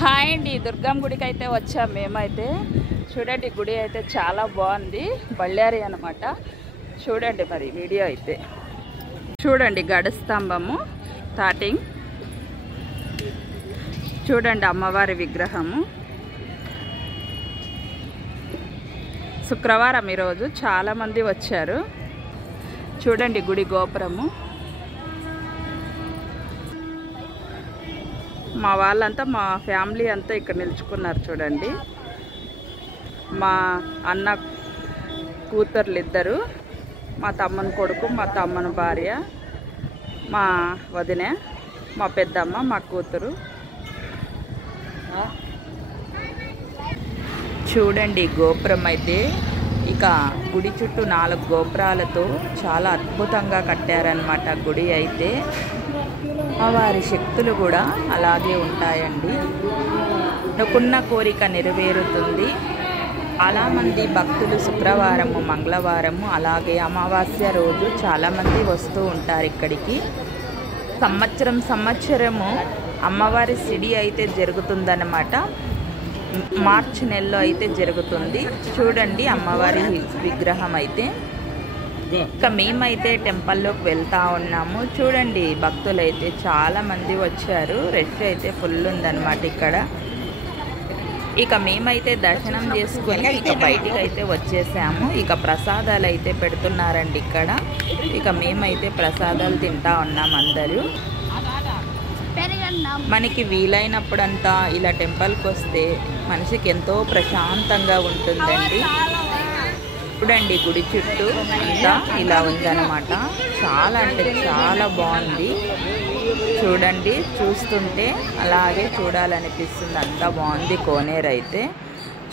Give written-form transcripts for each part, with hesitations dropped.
Hi అండి, దుర్గమ్మ గుడికి అయితే వచ్చాం మేమైతే. చూడండి, గుడి అయితే చాలా బాగుంది. బళ్ళారి అనమాట. చూడండి మరి వీడియో అయితే. చూడండి గడస్తంభము స్టార్టింగ్. చూడండి అమ్మవారి విగ్రహము. శుక్రవారం ఈరోజు చాలామంది వచ్చారు. చూడండి గుడి గోపురము. మా వాళ్ళంతా, మా ఫ్యామిలీ అంతా ఇక్కడ నిలుచుకున్నారు. చూడండి, మా అన్న కూతుర్లు ఇద్దరు, మా తమ్మని కొడుకు, మా తమ్మని భార్య, మా వదిన, మా పెద్దమ్మ, మా కూతురు. చూడండి గోపురం అయితే. ఇక గుడి చుట్టూ 4 గోపురాలతో చాలా అద్భుతంగా కట్టారనమాట గుడి అయితే. వారి శక్తులు కూడా అలాగే ఉంటాయండి. అనుకున్న కోరిక నెరవేరుతుంది. చాలామంది భక్తులు శుక్రవారము, మంగళవారము, అలాగే అమావాస్య రోజు చాలామంది వస్తూ ఉంటారు ఇక్కడికి. సంవత్సరము అమ్మవారి సిడి అయితే జరుగుతుందన్నమాట. మార్చి నెలలో అయితే జరుగుతుంది. చూడండి అమ్మవారి విగ్రహం అయితే. ఇక మేమైతే టెంపుల్లోకి వెళ్తూ ఉన్నాము. చూడండి భక్తులు అయితే చాలామంది వచ్చారు. రష్ అయితే ఫుల్ ఉందన్నమాట ఇక్కడ. ఇక మేమైతే దర్శనం చేసుకొని ఇక బయటికి అయితే వచ్చేసాము. ఇక ప్రసాదాలు అయితే పెడుతున్నారండి ఇక్కడ. ఇక మేమైతే ప్రసాదాలు తింటా ఉన్నాం అందరూ. మనకి వీలైనప్పుడంతా ఇలా టెంపుల్కి వస్తే మనిషికి ఎంతో ప్రశాంతంగా ఉంటుందండి. చూడండి గుడి చుట్టూ అంతా ఇలా ఉందన్నమాట. చాలా అంటే చాలా బాగుంది. చూడండి, చూస్తుంటే అలాగే చూడాలనిపిస్తుంది. అంతా బాగుంది కోనేరు అయితే.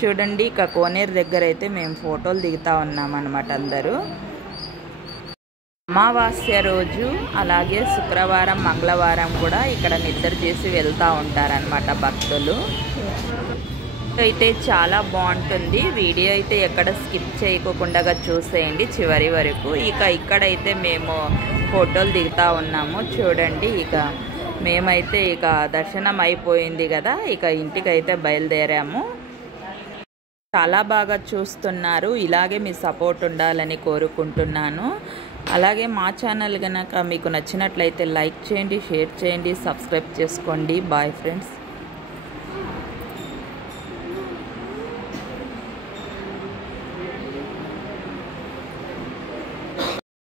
చూడండి ఇక కోనేరు దగ్గర అయితే మేము ఫోటోలు దిగుతూ ఉన్నామన్నమాట అందరూ. అమావాస్య రోజు అలాగే శుక్రవారం, మంగళవారం కూడా ఇక్కడ నిద్ర చేసి వెళ్తూ ఉంటారనమాట భక్తులు. అయితే చాలా బాగుంటుంది. వీడియో అయితే ఎక్కడ స్కిప్ చేయకుండా చూసేయండి చివరి వరకు. ఇక ఇక్కడైతే మేము ఫోటోలు దిగుతూ ఉన్నాము. చూడండి ఇక మేమైతే ఇక దర్శనం అయిపోయింది కదా, ఇక ఇంటికైతే బయలుదేరాము. చాలా బాగా చూస్తున్నారు. ఇలాగే మీ సపోర్ట్ ఉండాలని కోరుకుంటున్నాను. అలాగే మా ఛానల్ కనుక మీకు నచ్చినట్లయితే లైక్ చేయండి, షేర్ చేయండి, సబ్స్క్రైబ్ చేసుకోండి. Bye friends.